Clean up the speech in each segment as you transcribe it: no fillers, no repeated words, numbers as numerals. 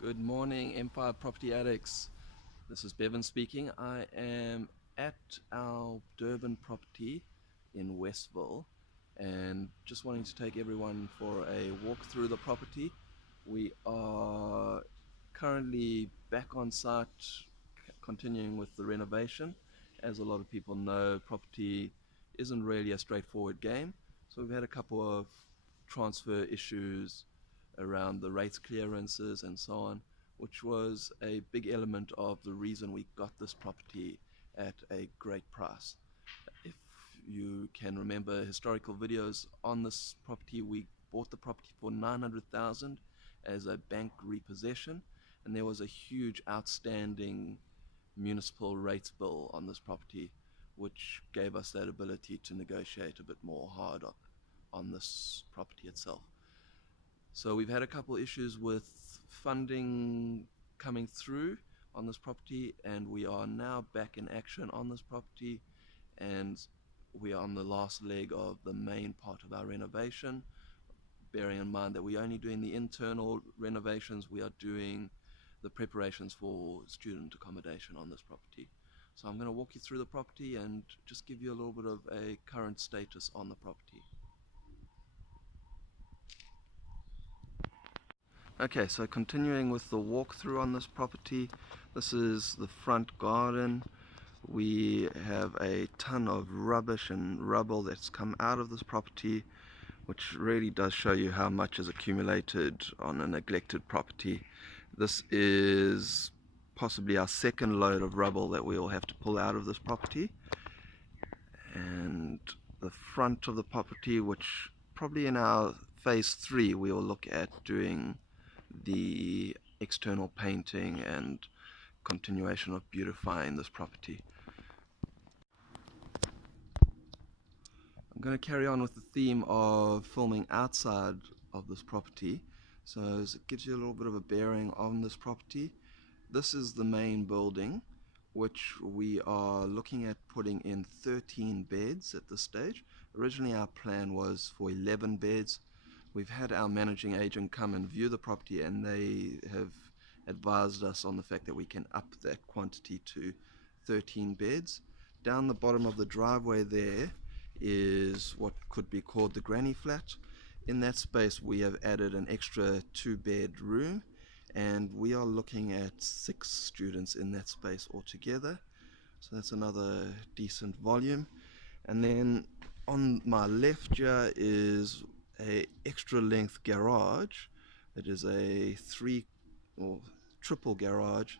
Good morning, Empire Property Addicts. This is Bevan speaking. I am at our Durban property in Westville and just wanting to take everyone for a walk through the property. We are currently back on site continuing with the renovation. As a lot of people know, property isn't really a straightforward game. So we've had a couple of transfer issues around the rates clearances and so on, which was a big element of the reason we got this property at a great price. If you can remember historical videos on this property, we bought the property for 900,000 as a bank repossession, and there was a huge outstanding municipal rates bill on this property, which gave us that ability to negotiate a bit more hard on this property itself. So we've had a couple issues with funding coming through on this property, and we are now back in action on this property, and we are on the last leg of the main part of our renovation, bearing in mind that we're only doing the internal renovations. We are doing the preparations for student accommodation on this property. So I'm going to walk you through the property and just give you a little bit of a current status on the property. Okay, so continuing with the walkthrough on this property, this is the front garden. We have a ton of rubbish and rubble that's come out of this property, which really does show you how much is accumulated on a neglected property. This is possibly our second load of rubble that we will have to pull out of this property. And the front of the property, which probably in our phase 3 we will look at doing the external painting and continuation of beautifying this property. I'm going to carry on with the theme of filming outside of this property, so it gives you a little bit of a bearing on this property. This is the main building, which we are looking at putting in 13 beds at this stage. Originally our plan was for 11 beds. We've had our managing agent come and view the property, and they have advised us on the fact that we can up that quantity to 13 beds. Down the bottom of the driveway there is what could be called the granny flat. In that space we have added an extra 2-bed room, and we are looking at 6 students in that space altogether. So that's another decent volume. And then on my left here is a extra length garage. It is a 3 or triple garage,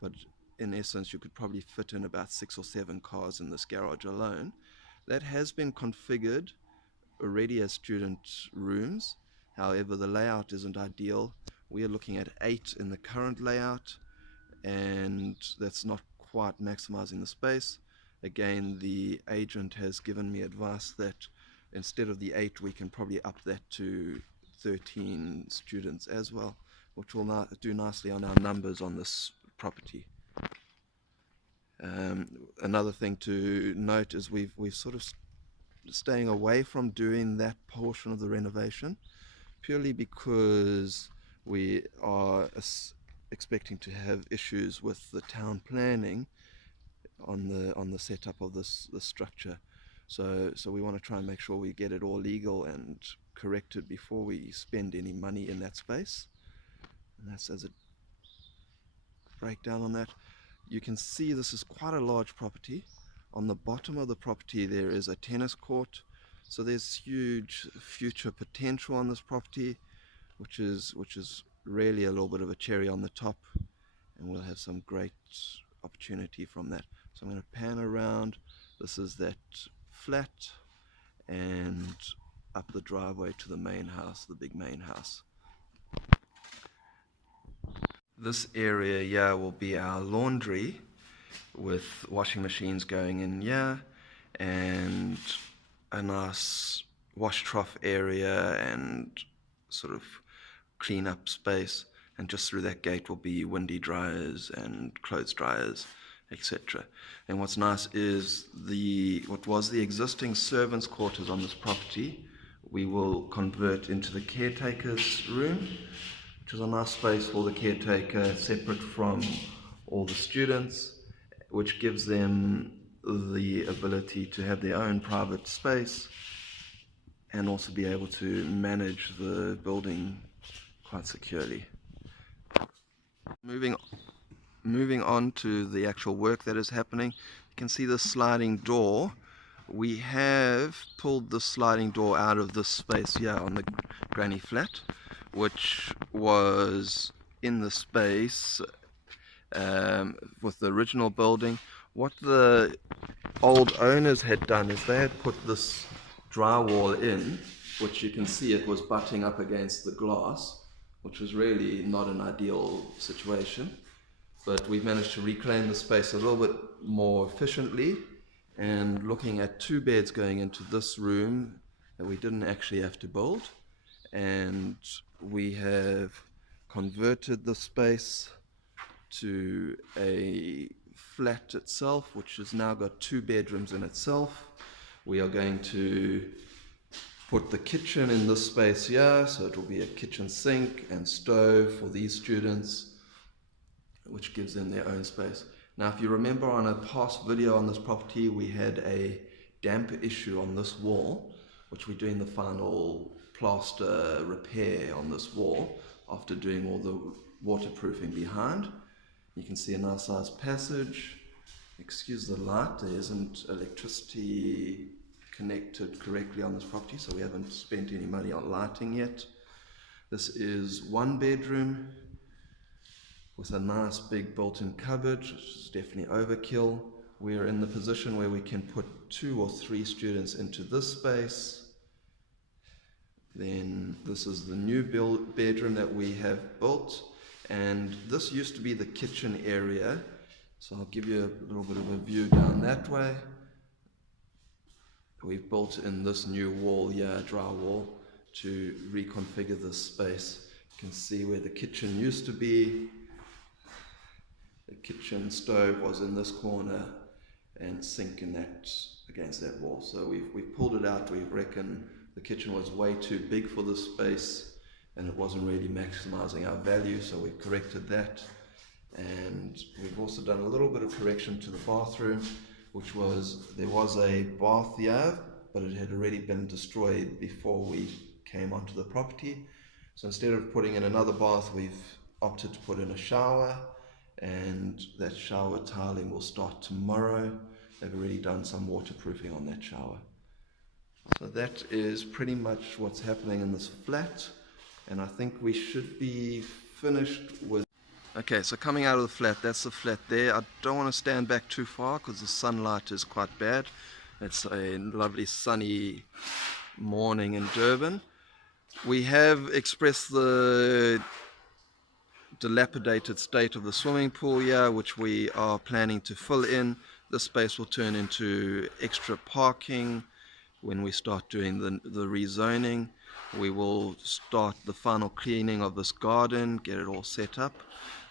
but in essence you could probably fit in about 6 or 7 cars in this garage alone. That has been configured already as student rooms. However, the layout isn't ideal. We are looking at 8 in the current layout, and that's not quite maximizing the space. Again, the agent has given me advice that instead of the 8 we can probably up that to 13 students as well, which will do nicely on our numbers on this property. Another thing to note is we've sort of staying away from doing that portion of the renovation purely because we are expecting to have issues with the town planning on the setup of this structure. So we want to try and make sure we get it all legal and corrected before we spend any money in that space. And that's as a breakdown on that. You can see this is quite a large property. On the bottom of the property there is a tennis court, so there's huge future potential on this property, which is really a little bit of a cherry on the top, and we'll have some great opportunity from that. So I'm going to pan around. This is that flat, and up the driveway to the main house, the big main house. This area here will be our laundry, with washing machines going in here and a nice wash trough area and sort of clean up space, and just through that gate will be windy dryers and clothes dryers, etc. And what's nice is what was the existing servants' quarters on this property we will convert into the caretaker's room, which is a nice space for the caretaker, separate from all the students, which gives them the ability to have their own private space and also be able to manage the building quite securely. Moving on to the actual work that is happening, you can see the sliding door. We have pulled the sliding door out of this space here on the granny flat, which was in the space with the original building. What the old owners had done is they had put this drywall in, which you can see it was butting up against the glass, which was really not an ideal situation. But we've managed to reclaim the space a little bit more efficiently, and looking at 2 beds going into this room that we didn't actually have to build, and we have converted the space to a flat itself, which has now got 2 bedrooms in itself. We are going to put the kitchen in this space here, so it will be a kitchen sink and stove for these students, which gives them their own space. Now, if you remember on a past video on this property, we had a damp issue on this wall, which we're doing the final plaster repair on this wall after doing all the waterproofing behind. You can see a nice sized passage. Excuse the light, there isn't electricity connected correctly on this property, so we haven't spent any money on lighting yet. This is 1 bedroom with a nice big built-in cupboard, which is definitely overkill. We're in the position where we can put 2 or 3 students into this space. Then this is the new bedroom that we have built, and this used to be the kitchen area, so I'll give you a little bit of a view down that way. We've built in this new wall here, drywall, to reconfigure this space. You can see where the kitchen used to be. The kitchen stove was in this corner and sink in that against that wall. So we've pulled it out. We reckon the kitchen was way too big for this space and it wasn't really maximizing our value, so we've corrected that. And we've also done a little bit of correction to the bathroom, which was, there was a bath here, but it had already been destroyed before we came onto the property. So instead of putting in another bath, we've opted to put in a shower, and that shower tiling will start tomorrow. They've already done some waterproofing on that shower. So that is pretty much what's happening in this flat, and I think we should be finished with. Okay, so coming out of the flat, that's the flat there. I don't want to stand back too far because the sunlight is quite bad. It's a lovely sunny morning in Durban. We have expressed the dilapidated state of the swimming pool here, which we are planning to fill in. This space will turn into extra parking when we start doing the rezoning. We will start the final cleaning of this garden, get it all set up.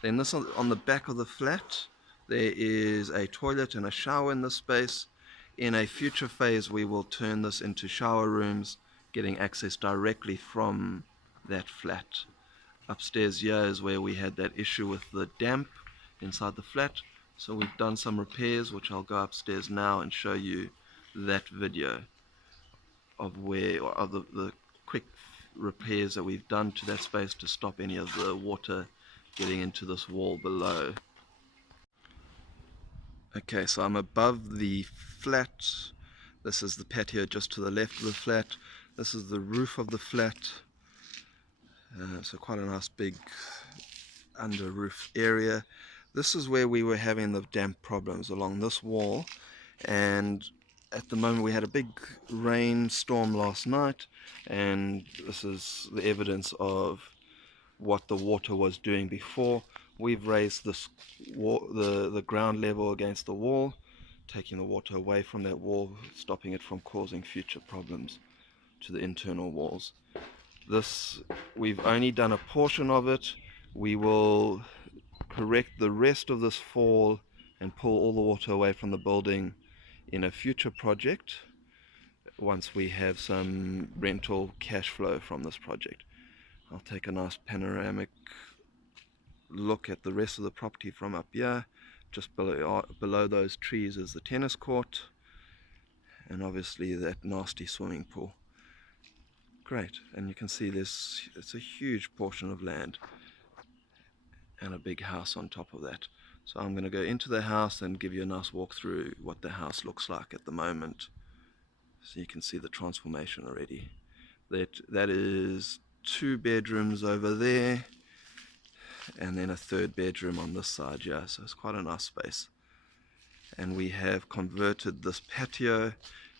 Then this on the back of the flat, there is a toilet and a shower in this space. In a future phase, we will turn this into shower rooms, getting access directly from that flat. Upstairs here is where we had that issue with the damp inside the flat. So we've done some repairs, which I'll go upstairs now and show you that video of the quick repairs that we've done to that space to stop any of the water getting into this wall below. Okay, so I'm above the flat. This is the patio just to the left of the flat. This is the roof of the flat. So quite a nice big under roof area. This is where we were having the damp problems along this wall, and at the moment we had a big rainstorm last night, and this is the evidence of what the water was doing before. We've raised this the ground level against the wall, taking the water away from that wall, stopping it from causing future problems to the internal walls. This, we've only done a portion of it. We will correct the rest of this fall and pull all the water away from the building in a future project once we have some rental cash flow from this project. I'll take a nice panoramic look at the rest of the property from up here. Just below those trees is the tennis court, and obviously that nasty swimming pool. Great, and you can see it's a huge portion of land and a big house on top of that. So I'm going to go into the house and give you a nice walk through what the house looks like at the moment, so you can see the transformation already. That is 2 bedrooms over there, and then a 3rd bedroom on this side here, so it's quite a nice space. And we have converted this patio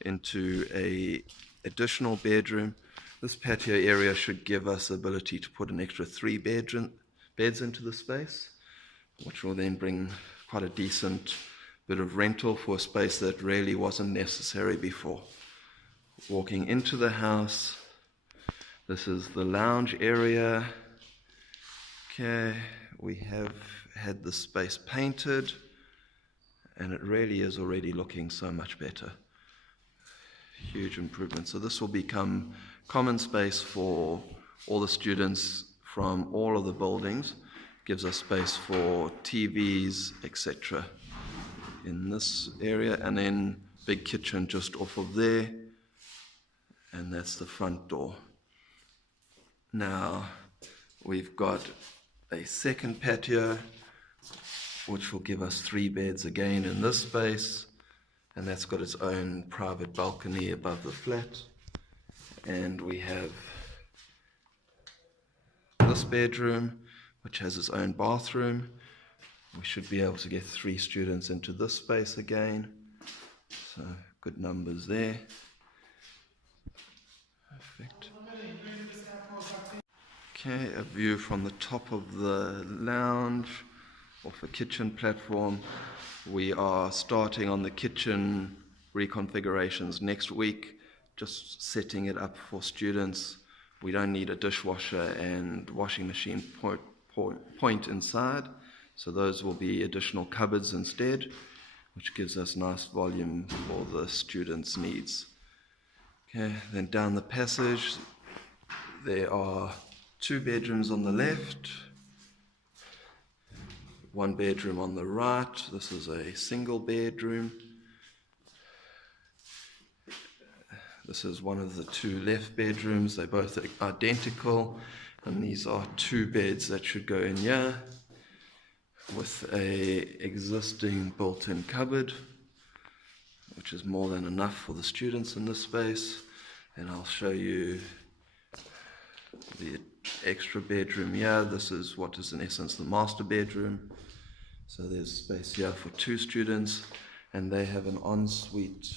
into a additional bedroom. This patio area should give us the ability to put an extra 3 beds into the space, which will then bring quite a decent bit of rental for a space that really wasn't necessary before. Walking into the house, this is the lounge area. Okay, we have had the space painted, and it really is already looking so much better. Huge improvement. So this will become common space for all the students from all of the buildings. Gives us space for TVs, etc. in this area, and then big kitchen just off of there, and that's the front door. Now we've got a 2nd patio, which will give us 3 beds again in this space, and that's got its own private balcony above the flat. And we have this bedroom, which has its own bathroom. We should be able to get 3 students into this space again, so good numbers there. Perfect. Okay, a view from the top of the lounge off a kitchen platform. We are starting on the kitchen reconfigurations next week, just setting it up for students. We don't need a dishwasher and washing machine point inside, so those will be additional cupboards instead, which gives us nice volume for the students' needs. Okay, then down the passage there are 2 bedrooms on the left, 1 bedroom on the right. This is a single bedroom. This is one of the 2 left bedrooms. They're both identical, and these are 2 beds that should go in here with a existing built-in cupboard, which is more than enough for the students in this space. And I'll show you the extra bedroom here. This is what is in essence the master bedroom. So there's space here for 2 students, and they have an ensuite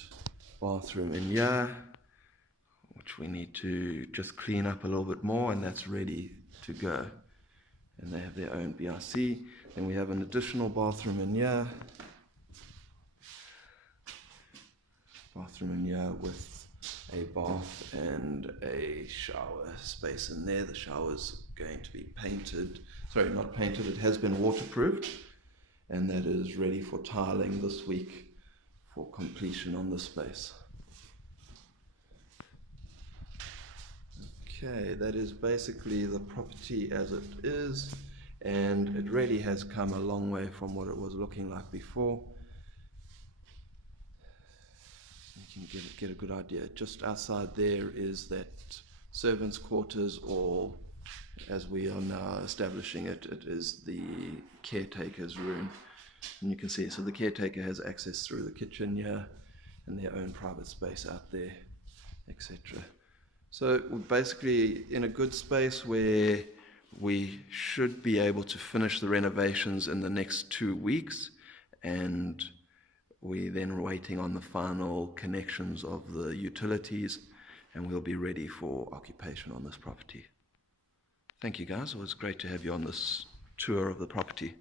bathroom in here, which we need to just clean up a little bit more, and that's ready to go. And they have their own BRC. Then we have an additional bathroom in here. With a bath and a shower space in there. The shower's going to be painted, sorry, not painted, it has been waterproofed, and that is ready for tiling this week for completion on the space. Okay, that is basically the property as it is, and it really has come a long way from what it was looking like before. You can get a good idea. Just outside there is that servants' quarters, or as we are now establishing it, it is the caretaker's room. And you can see, so the caretaker has access through the kitchen here and their own private space out there, etc. So we're basically in a good space where we should be able to finish the renovations in the next 2 weeks, and we're then waiting on the final connections of the utilities, and we'll be ready for occupation on this property. Thank you guys, it was great to have you on this tour of the property.